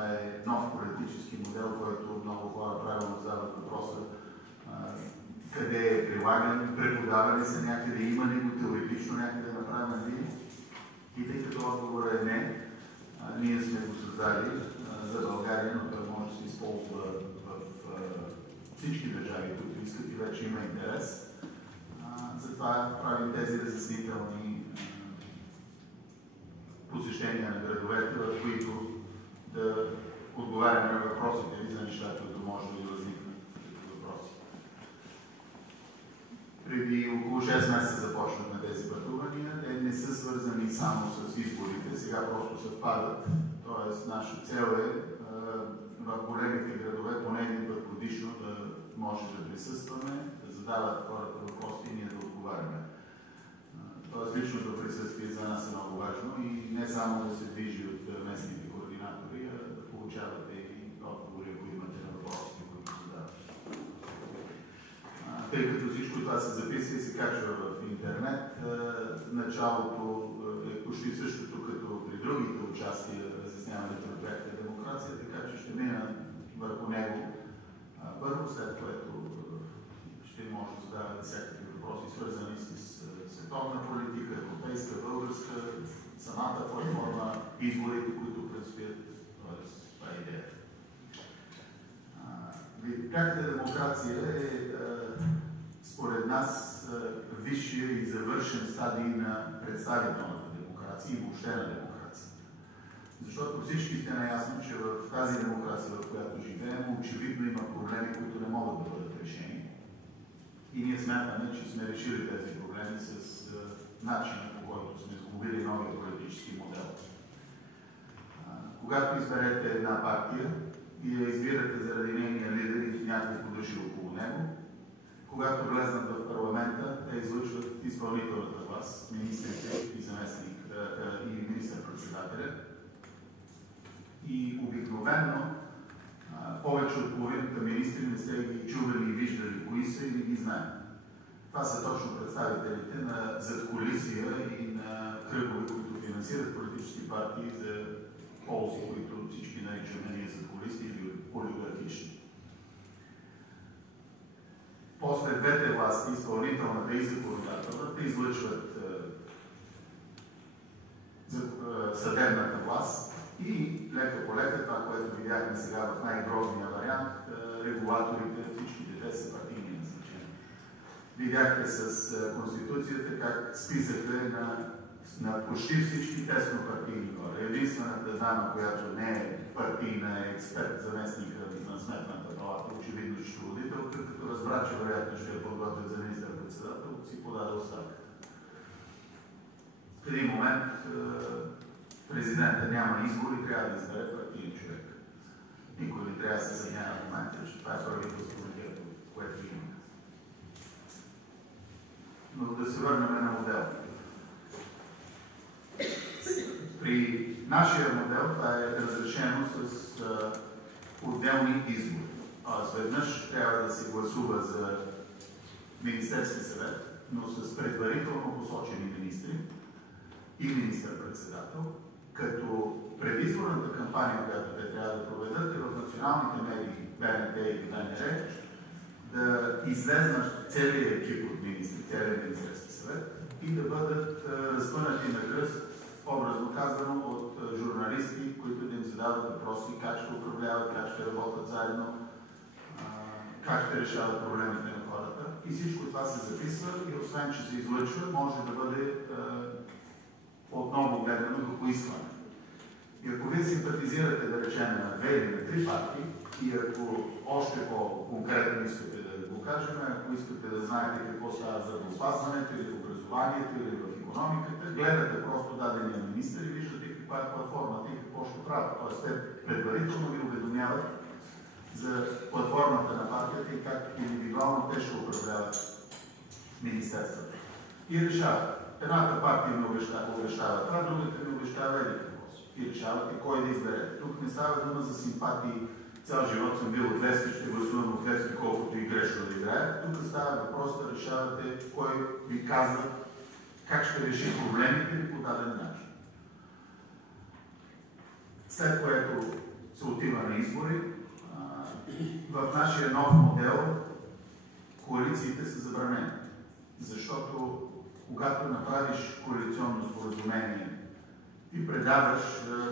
Това е нов политически модел, който много хора правилно задават въпроса къде е прилаган, преподава ли се някъде, има ли го теоретично някъде направен ли? И тъй като отговорът е не, ние сме го създали за България, но той може да се използва в всички държави, които искат и вече има интерес. Затова правим тези разяснителни посещения на градовете, в които да отговаряме на въпросите ви за нещата, които може да възникнат като въпроси. Преди около 6 месеца започнахме тези пътувания. Те не са свързани само с изборите, сега просто съвпадат. Тоест, наша цел е в големите градове поне един път годишно да може да присъстваме, да задават хората въпроси и ние да отговаряме. Тоест, личното присъствие за нас е много важно и не само да се движи от местните координатори, а да получавате и отговори, ако имате на въпросите, които задават. Тъй като всичко това се записва и се качва в интернет, началото е почти същото като при другите участия в разясняването на проекта демокрация, така че ще мина върху него първо, след което ще може да задавате всякакви въпроси, свързани с световна политика, европейска, българска, самата платформа, изборите, които предстоят. Това е идеята. Пряката демокрация е според нас висшия и завършен стадий на представителната демокрация и въобще на демокрация. Защото всички сте наясно, че в тази демокрация, в която живеем, очевидно има проблеми, които не могат да бъдат решени. И ние смятаме, че сме решили тези проблеми с начина, по който сме сглобили новия политически модел. Когато изберете една партия и я избирате заради нейния лидер и някой подържи около него, когато влезнат в парламента, те излъчват изпълнителната власт, министрите и заместник и министър-председателя. И обикновено повече от половината министри не сте ги чували и виждали кои са и не ги знаем. Това са точно представителите на задкулисия и на кръгове, които финансират политически партии за ползи, които всички наричаме ние задкулисни или олигархични. После двете власти, изпълнителната и законодателната, излъчват съдебната власт и лека по лека, това, което видяхме сега в най-грозния вариант, регулаторите, всичките те са партийни назначения. Видяхте с Конституцията как списъкът е на почти всички тесно партийни хора. Единствената дама, която не е партийна, е експерт, заместника на Сметната палата, очевидно счетоводителка, като разбра, че вероятно ще я подготвят за министър-председател, си подаде оставка. В един момент президента няма избор и трябва да избере партиен човек. Никой не трябва да се съмнява в момента, че това е правителство, което имаме. Но да се върнем на модел. При нашия модел това е разрешено с отделни избори. Тоест, веднъж трябва да се гласува за Министерски съвет, но с предварително посочени министри и министър-председател, като предизборната кампания, която те трябва да проведат, е в националните медии БНТ и БНР, да излезнат целият екип от министри, целият Министерски съвет и да бъдат разпънати на кръст, образно казано, от журналисти, които да им задават въпроси как ще управляват, как ще работят заедно, как ще решават проблемите на хората. И всичко това се записва и освен, че се излъчва, може да бъде отново гледано до поискване. И ако вие симпатизирате, да речем, на 2 или на 3 партии, и ако още по-конкретно искате да го кажем, ако искате да знаете какво става за здравеопазването или в образованието или в икономиката, гледате просто дадения министър и виждате каква е платформата и какво ще правят. Тоест, те предварително ви уведомяват за платформата на партията и как индивидуално те ще управляват министерството. И решават. Едната партия ми обещава това, другата ми обещава еди какво си. И решавате кой да избере. Тук не става дума за симпатии. Цял живот съм бил от Левски, ще гласувам от Левски, колкото и грешно да играе. Тук става въпрос да решавате кой ви казва как ще реши проблемите ви по даден начин. След което се отива на избори. В нашия нов модел коалициите са забранени, защото когато направиш коалиционно споразумение и предаваш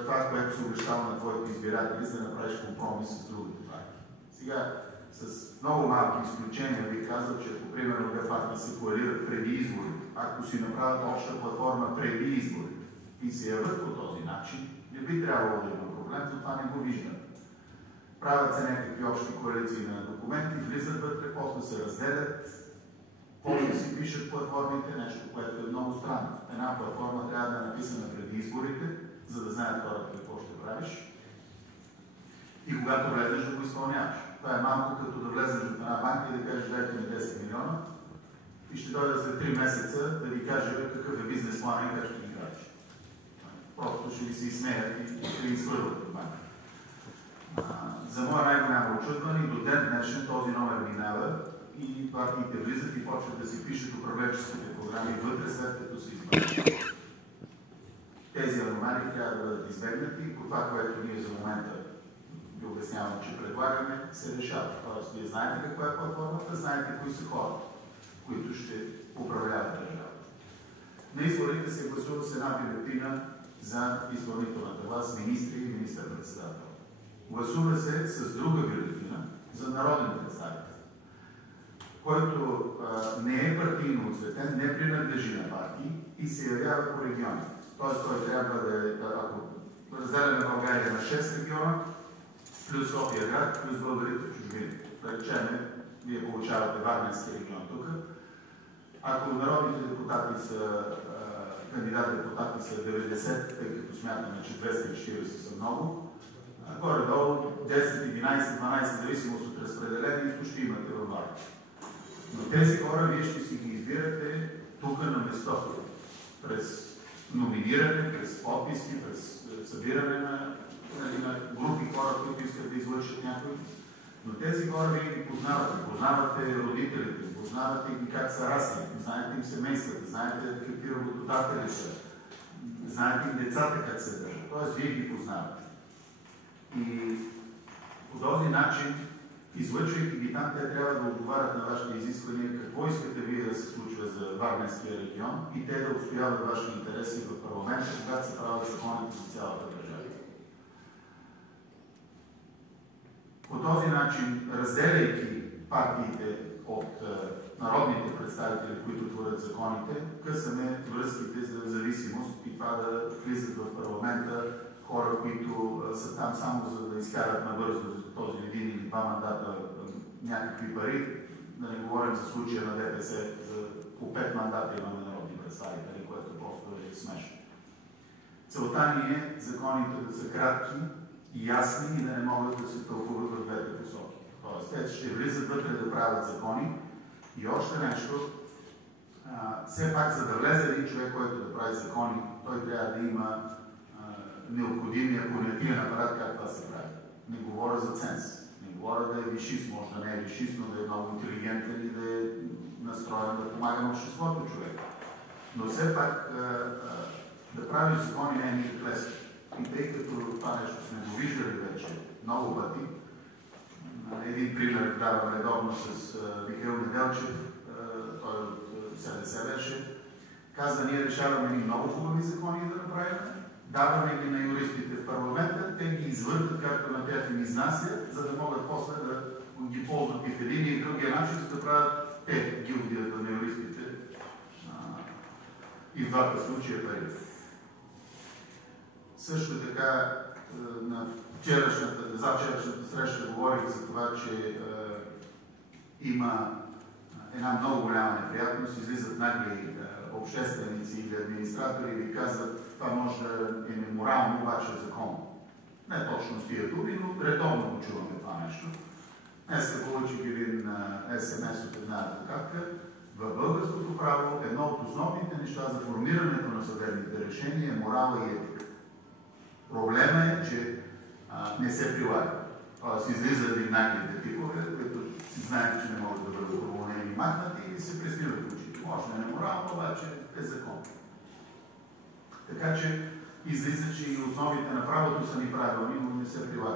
това, което си обещал на твоите избиратели, за да направиш компромис с другите партии. Сега, с много малки изключения ви казвам, че ако примерно две партии се коалират преди избори, ако си направят обща платформа преди избори и се явят по този начин, не би трябвало да има проблем, но това не го виждам. Правят се някакви общи коалиции на документи, влизат вътре, после се разделят, после си пишат платформите, нещо, което е много странно. Една платформа трябва да е написана преди изборите, за да знаят хората какво ще правиш. И когато влезеш да го изпълняваш. Това е малко като да влезеш в една банка и да кажеш, дайте ми 10 милиона и ще дойда след 3 месеца да ви кажа какъв е бизнес план и как ще ги крадеш. Просто ще ви се изсмеят и ще ви свърват от банка. За мое най-голямо очудване и до ден днешен този номер минава и партиите влизат и почват да си пишат управленческите програми вътре, след като се избавят. Тези аномалии трябва да бъдат избегнати и по това, което ние за момента ви обясняваме, че предлагаме, се решава. Тоест, вие знаете каква е платформата, знаете кои са хората, които ще управляват държавата. На изборите се гласува с една бюлетина за изпълнителната власт, министри и министър-председател. Гласува се с друга бюлетина за народен представител, който не е партийно оцветен, не принадлежи на партии и се явява по региони. Тоест той трябва да е, ако разделяме България на 6 региона, плюс София град, плюс българите в чужбина. Да речем, вие получавате Варненски регион тук. Ако народните депутати са, кандидат-депутати са 90, тъй като смятаме, че 240 са много, горе-долу 10, 11, 12, зависимост от разпределението, ще имате във Варна. Но тези хора вие ще си ги избирате тук на место, през номиниране, през подписки, през събиране на групи хора, които искат да излъчат някой. Но тези хора вие ги познавате. Познавате родителите, познавате ги как са расли, знаете им семействата, знаете какви работодатели са, знаете им децата как се държат. Тоест вие ги познавате. И по този начин, излъчвайки ги там, те трябва да отговарят на вашите изисквания, какво искате вие да се случва за Варненския регион и те да отстояват вашите интереси в парламента, когато се правят законите за цялата държава. По този начин, разделяйки партиите от народните представители, които творят законите, късаме връзките за зависимост и това да влизат в парламента хора, които са там само за да изкарат набързо за този един или два мандата някакви пари. Да не говорим за случая на ДПС, за по 5 мандата имаме народни представители, което просто е смешно. Целта ни е законите да са кратки и ясни и да не могат да се тълкуват в двете посоки. Тоест, те ще влизат вътре да правят закони и още нещо. Все пак, за да влезе един човек, който да прави закони, той трябва да има необходимия понятиен апарат, как това се прави. Не говоря за ценз. Не говоря да е висшист, може да не е висшист, но да е много интелигентен и да е настроен да помага на обществото човек. Но все пак да правиш закони не е никак лесно. И тъй като това нещо сме го виждали вече много пъти, един пример давам редовно с Михаил Неделчев, той от СДС беше, каза, ние решаваме ни много хубави закони да направим, даваме ги на юристите в парламента, те ги извъртат както на тях им изнася, за да могат после да ги ползват и в един и в другия начин, за да правят те гилдията на юристите и в двата случая пари. Също така на завчерашната среща говорих за това, че има една много голяма неприятност, излизат нагли общественици или администратори и ви казват, това може да е неморално, обаче е законно. Не точно с тия думи, но редовно го чуваме това нещо. Днес получих един СМС от една адвокатка. В българското право едно от основните неща за формирането на съдебните решения е морала и етика. Проблема е, че не се прилага. Тоест излизат и наглите типове, които си знаят, че не могат да бъдат уволнени и махнати и се пресмиват очите. Може да е неморално, обаче е закон. Така че излиза, че и основите на правото са неправилни, но не се прилагат.